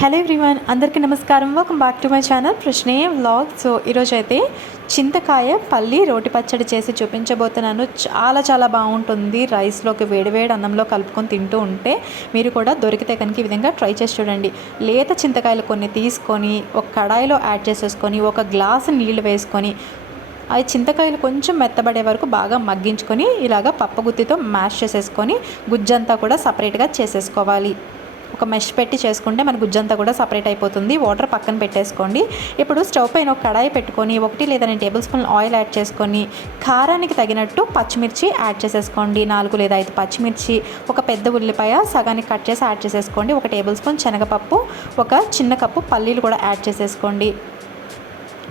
Hello everyone అందరికీ నమస్కారం. Welcome back to my channel ప్రశ్నే వ్లాగ్ సో ఈరోజు అయితే చింతకాయ పల్లి రోటి పచ్చడి చేసి చూపించబోతున్నాను. చాలా చాలా బాగుంటుంది. రైస్లోకి వేడివేడి అన్నంలో కలుపుకొని తింటూ ఉంటే మీరు కూడా దొరికితే కనుక ఈ విధంగా ట్రై చేసి చూడండి. లేత చింతకాయలు కొన్ని తీసుకొని ఒక కడాయిలో యాడ్ చేసేసుకొని ఒక గ్లాసు నీళ్ళు వేసుకొని అవి చింతకాయలు కొంచెం మెత్తబడే వరకు బాగా మగ్గించుకొని ఇలాగ పప్పగుత్తితో మ్యాష్ చేసేసుకొని గుజ్జంతా కూడా సపరేట్గా చేసేసుకోవాలి. ఒక మెష్ పెట్టి చేసుకుంటే మన గుజ్జంతా కూడా సపరేట్ అయిపోతుంది. వాటర్ పక్కన పెట్టేసుకోండి. ఇప్పుడు స్టవ్ పైన ఒక కడాయి పెట్టుకొని ఒకటి లేదా రెండు టేబుల్ స్పూన్ ఆయిల్ యాడ్ చేసుకొని కారానికి తగినట్టు పచ్చిమిర్చి యాడ్ చేసేసుకోండి. నాలుగు లేదా ఐదు పచ్చిమిర్చి ఒక పెద్ద ఉల్లిపాయ సగానికి కట్ చేసి యాడ్ చేసేసుకోండి. ఒక టేబుల్ స్పూన్ శనగపప్పు ఒక చిన్న కప్పు పల్లీలు కూడా యాడ్ చేసేసుకోండి.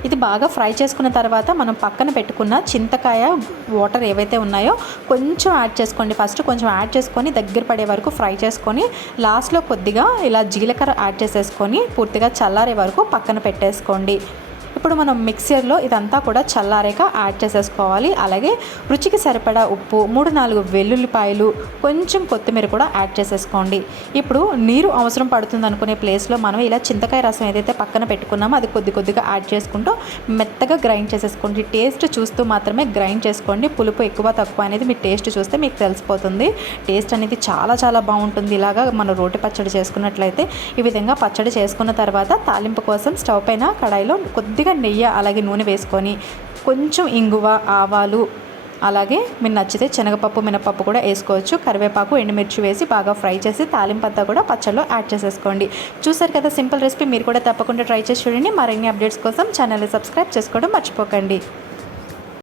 ఇది బాగా ఫ్రై చేసుకున్న తర్వాత మనం పక్కన పెట్టుకున్న చింతకాయ వాటర్ ఏవైతే ఉన్నాయో కొంచెం యాడ్ చేసుకోండి. ఫస్ట్ కొంచెం యాడ్ చేసుకొని దగ్గర పడే వరకు ఫ్రై చేసుకొని లాస్ట్లో కొద్దిగా ఇలా జీలకర్ర యాడ్ చేసేసుకొని పూర్తిగా చల్లారే వరకు పక్కన పెట్టేసుకోండి. ఇప్పుడు మనం మిక్సర్లో ఇదంతా కూడా చల్లారాక యాడ్ చేసేసుకోవాలి. అలాగే రుచికి సరిపడా ఉప్పు మూడు నాలుగు వెల్లుల్లిపాయలు కొంచెం కొత్తిమీర కూడా యాడ్ చేసేసుకోండి. ఇప్పుడు నీరు అవసరం పడుతుంది అనుకునే ప్లేస్లో మనం ఇలా చింతకాయ రసం ఏదైతే పక్కన పెట్టుకున్నామో అది కొద్ది కొద్దిగా యాడ్ చేసుకుంటూ మెత్తగా గ్రైండ్ చేసేసుకోండి. టేస్ట్ చూస్తూ మాత్రమే గ్రైండ్ చేసుకోండి. పులుపు ఎక్కువ తక్కువ అనేది మీ టేస్ట్ చూస్తే మీకు తెలిసిపోతుంది. టేస్ట్ అనేది చాలా చాలా బాగుంటుంది. ఇలాగా మనం రోటి పచ్చడి చేసుకున్నట్లయితే ఈ విధంగా పచ్చడి చేసుకున్న తర్వాత తాలింపు కోసం స్టవ్ పైన కడాయిలో కొద్దిగా నెయ్యి అలాగే నూనె వేసుకొని కొంచెం ఇంగువ ఆవాలు అలాగే మీరు నచ్చితే శనగపప్పు మినపప్పు కూడా వేసుకోవచ్చు. కరివేపాకు ఎండుమిర్చి వేసి బాగా ఫ్రై చేసి తాలింపత్తా కూడా పచ్చళ్ళు యాడ్ చేసేసుకోండి. చూసారు కదా సింపుల్ రెసిపీ మీరు కూడా తప్పకుండా ట్రై చేసి చూడండి. మరిన్ని అప్డేట్స్ కోసం ఛానల్ని సబ్స్క్రైబ్ చేసుకోవడం మర్చిపోకండి.